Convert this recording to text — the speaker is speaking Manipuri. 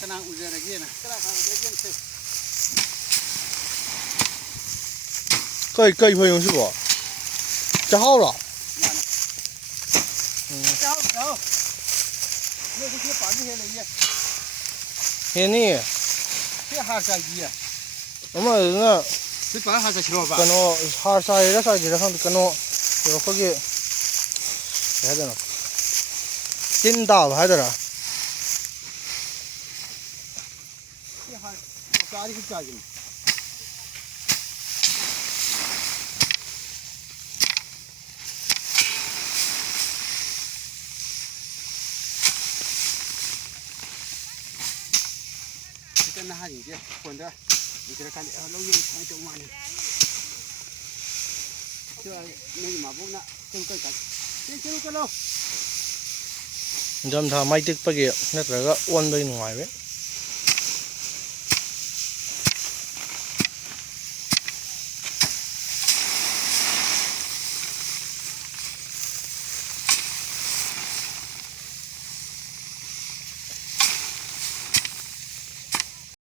Kena ujar lagi na. Cây phơi không chứ bỏ. Chả hao rồi. Hiện nay. Cái hạt sai gì à? Mà nó cái phải hạt sai chilo ba. cái nó hạt sai ra sai gì ra không cái nó rồi có cái cái gì nó tin đào hay đó. cái hạt cái cái gì? cái nào gì chứ? Quên rồi. Kita kan lâu yên sang chỗ ngoài này. Chứ nên mà bố nè, kêu cái cả. Kêu cái đâu? Dâm thà mai tích bao nhiêu, nhất là cái ôn bên ngoài đấy.